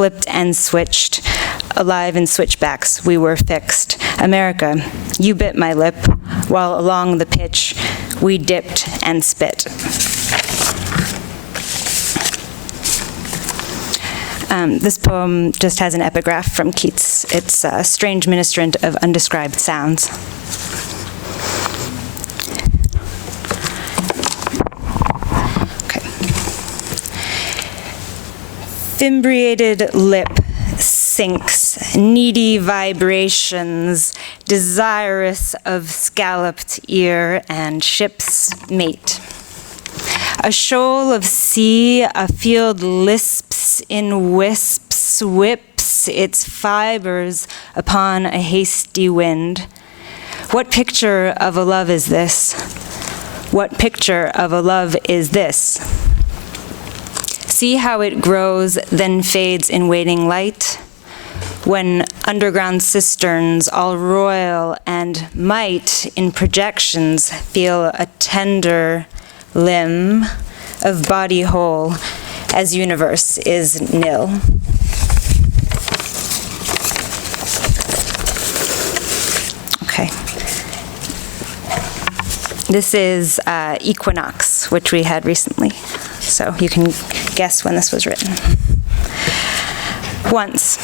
flipped and switched. Alive in switchbacks, we were fixed. America, you bit my lip, while along the pitch, we dipped and spit. This poem just has an epigraph from Keats. It's a strange ministrant of undescribed sounds. Okay. Fimbriated lip sinks, needy vibrations, desirous of scalloped ear and ship's mate. A shoal of sea, a field lisps in wisps, whips its fibers upon a hasty wind. What picture of a love is this? What picture of a love is this? See how it grows, then fades in waning light? When underground cisterns, all royal and might in projections, feel a tender limb of body whole, as universe is nil. Okay. This is Equinox, which we had recently, so you can guess when this was written. Once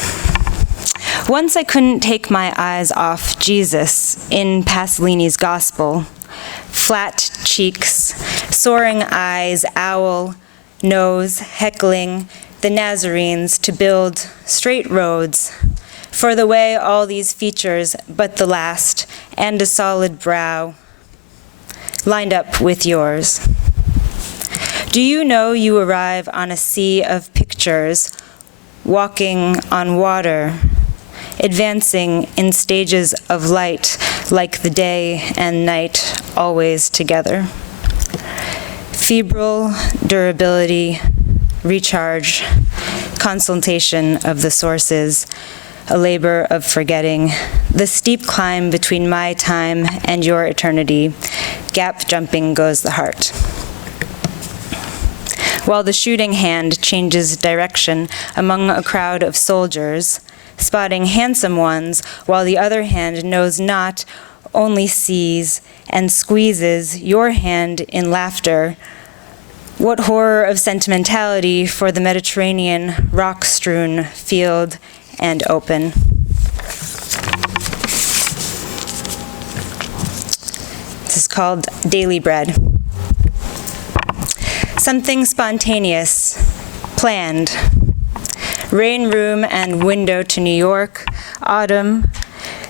I couldn't take my eyes off Jesus in Pasolini's gospel. Flat cheeks, soaring eyes, owl, nose, heckling the Nazarenes to build straight roads, for the way all these features but the last, and a solid brow, lined up with yours. Do you know you arrive on a sea of pictures, walking on water, advancing in stages of light, like the day and night always together. Febrile durability, recharge, consultation of the sources, a labor of forgetting, the steep climb between my time and your eternity, gap jumping goes the heart. While the shooting hand changes direction among a crowd of soldiers, spotting handsome ones, while the other hand knows not, only sees, and squeezes your hand in laughter. What horror of sentimentality for the Mediterranean rock-strewn field and open. This is called Daily Bread. Something spontaneous, planned. Rain room and window to New York, autumn.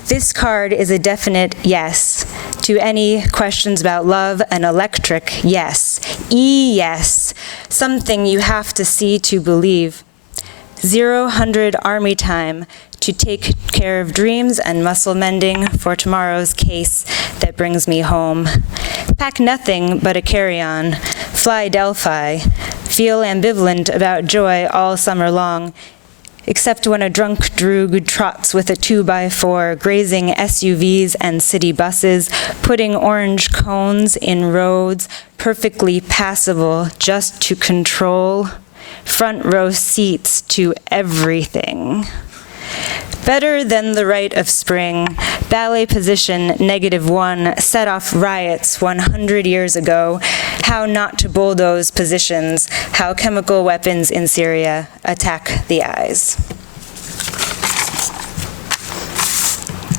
This card is a definite yes. To any questions about love, an electric yes. Yes. Something you have to see to believe. 0-100 army time to take care of dreams and muscle mending for tomorrow's case that brings me home. Pack nothing but a carry-on. Fly Delphi. Feel ambivalent about joy all summer long, except when a drunk droog trots with a 2x4, grazing SUVs and city buses, putting orange cones in roads, perfectly passable just to control, front row seats to everything. Better than the rite of spring, ballet position -1 set off riots 100 years ago, how not to bulldoze positions, how chemical weapons in Syria attack the eyes.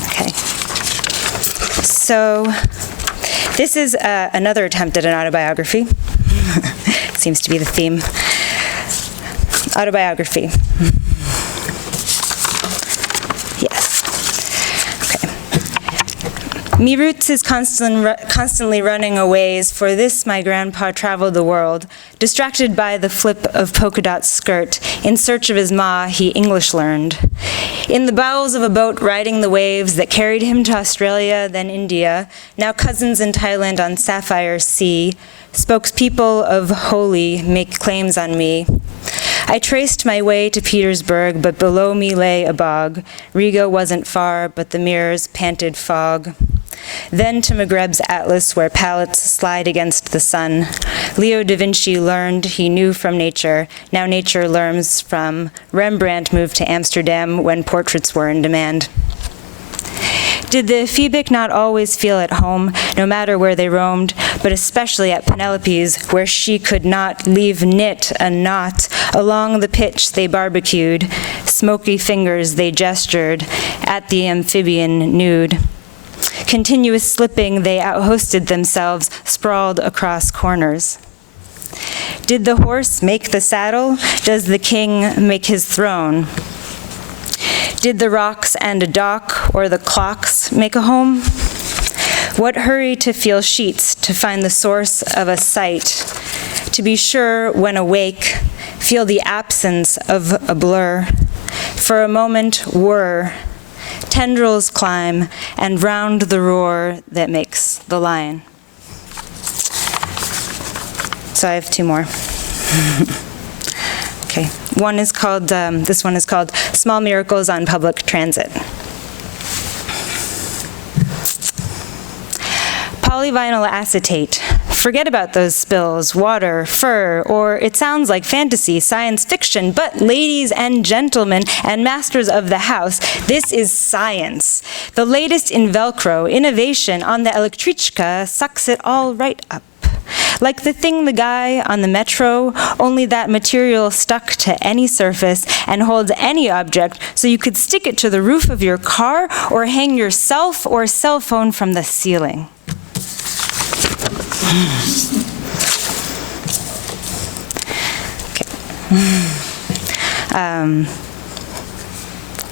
Okay. So this is another attempt at an autobiography. Seems to be the theme. Autobiography. Yes. Okay. Me roots is constantly running a ways, for this my grandpa traveled the world, distracted by the flip of polka dot skirt, in search of his ma he English learned. In the bowels of a boat riding the waves that carried him to Australia, then India, now cousins in Thailand on Sapphire Sea, spokespeople of holy make claims on me. I traced my way to Petersburg, but below me lay a bog. Riga wasn't far, but the mirrors panted fog. Then to Maghreb's atlas where palettes slide against the sun. Leo da Vinci learned he knew from nature. Now nature learns from. Rembrandt moved to Amsterdam when portraits were in demand. Did the ephebic not always feel at home, no matter where they roamed, but especially at Penelope's, where she could not leave knit a knot? Along the pitch they barbecued, smoky fingers they gestured, at the amphibian nude. Continuous slipping, they outhosted themselves, sprawled across corners. Did the horse make the saddle? Does the king make his throne? Did the rocks and a dock or the clocks make a home? What hurry to feel sheets, to find the source of a sight, to be sure when awake, feel the absence of a blur. For a moment, whir, tendrils climb, and round the roar that makes the lion. So I have two more. Okay, one is called, this one is called Small Miracles on Public Transit. Polyvinyl acetate. Forget about those spills, water, fur, or it sounds like fantasy, science fiction, but ladies and gentlemen and masters of the house, this is science. The latest in Velcro, innovation on the Elektrichka sucks it all right up. Like the thing the guy on the metro, only that material stuck to any surface and holds any object, so you could stick it to the roof of your car or hang yourself or cell phone from the ceiling.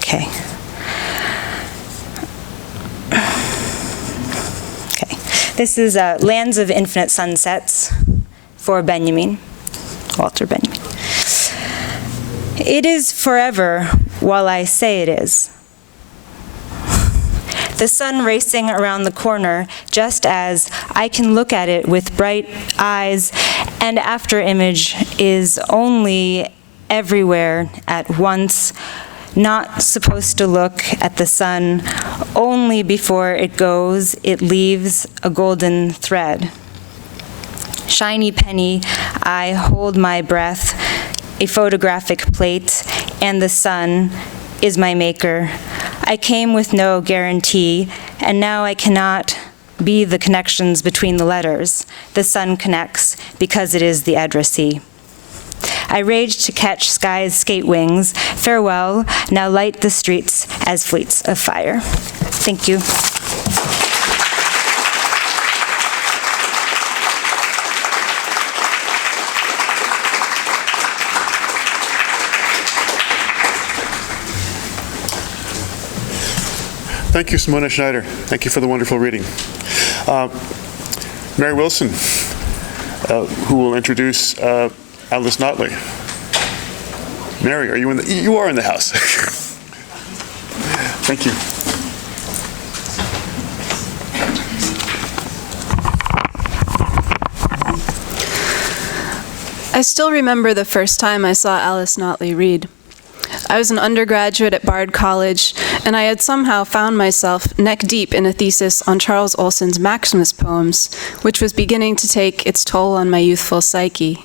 Okay. This is Lands of Infinite Sunsets for Benjamin, Walter Benjamin. It is forever while I say it is. The sun racing around the corner just as I can look at it with bright eyes, and after image is only everywhere at once, not supposed to look at the sun, only before it goes, it leaves a golden thread. Shiny penny, I hold my breath, a photographic plate, and the sun is my maker. I came with no guarantee, and now I cannot be the connections between the letters. The sun connects because it is the addressee. I rage to catch sky's skate wings. Farewell, now light the streets as fleets of fire. Thank you. Thank you, Simona Schneider. Thank you for the wonderful reading. Mary Wilson, who will introduce Alice Notley. Mary, are you in the? You are in the house. Thank you. I still remember the first time I saw Alice Notley read. I was an undergraduate at Bard College, and I had somehow found myself neck deep in a thesis on Charles Olson's Maximus poems, which was beginning to take its toll on my youthful psyche.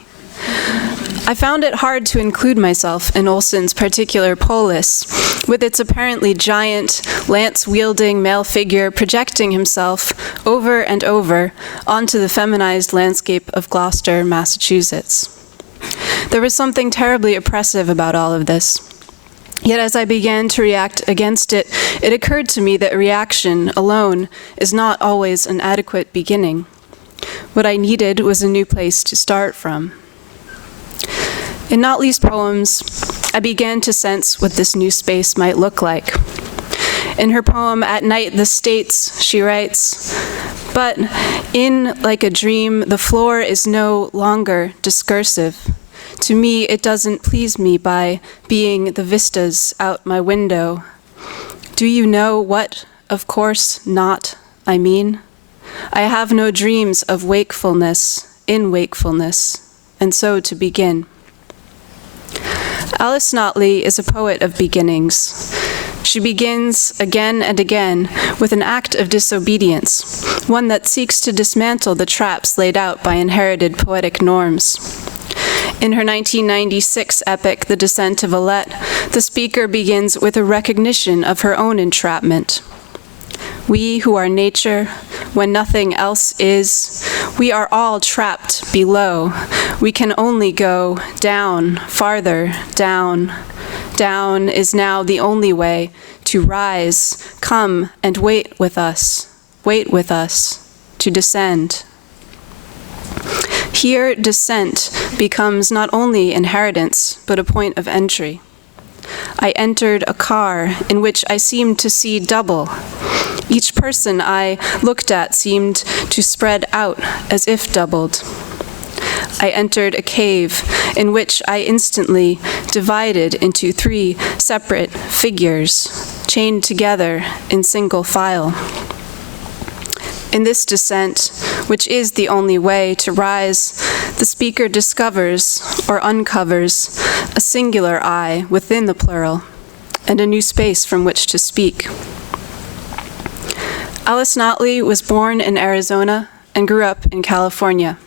I found it hard to include myself in Olson's particular polis, with its apparently giant, lance-wielding male figure projecting himself over and over onto the feminized landscape of Gloucester, Massachusetts. There was something terribly oppressive about all of this. Yet as I began to react against it, it occurred to me that reaction alone is not always an adequate beginning. What I needed was a new place to start from. In Notley's poems, I began to sense what this new space might look like. In her poem, At Night the States, she writes, "But in Like a Dream, the floor is no longer discursive. To me, it doesn't please me by being the vistas out my window. Do you know what, of course not, I mean? I have no dreams of wakefulness in wakefulness, and so to begin." Alice Notley is a poet of beginnings. She begins again and again with an act of disobedience, one that seeks to dismantle the traps laid out by inherited poetic norms. In her 1996 epic, The Descent of Alette, the speaker begins with a recognition of her own entrapment. We who are nature, when nothing else is, we are all trapped below. We can only go down, farther down. Down is now the only way to rise. Come and wait with us, to descend. Here, descent becomes not only inheritance, but a point of entry. I entered a car in which I seemed to see double. Each person I looked at seemed to spread out as if doubled. I entered a cave in which I instantly divided into 3 separate figures, chained together in single file. In this descent, which is the only way to rise, the speaker discovers or uncovers a singular I within the plural, and a new space from which to speak. Alice Notley was born in Arizona and grew up in California.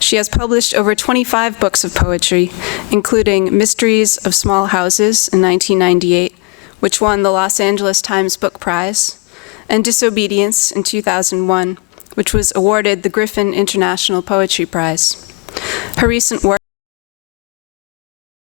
She has published over 25 books of poetry, including Mysteries of Small Houses in 1998, which won the Los Angeles Times Book Prize, and Disobedience in 2001, which was awarded the Griffin International Poetry Prize. Her recent work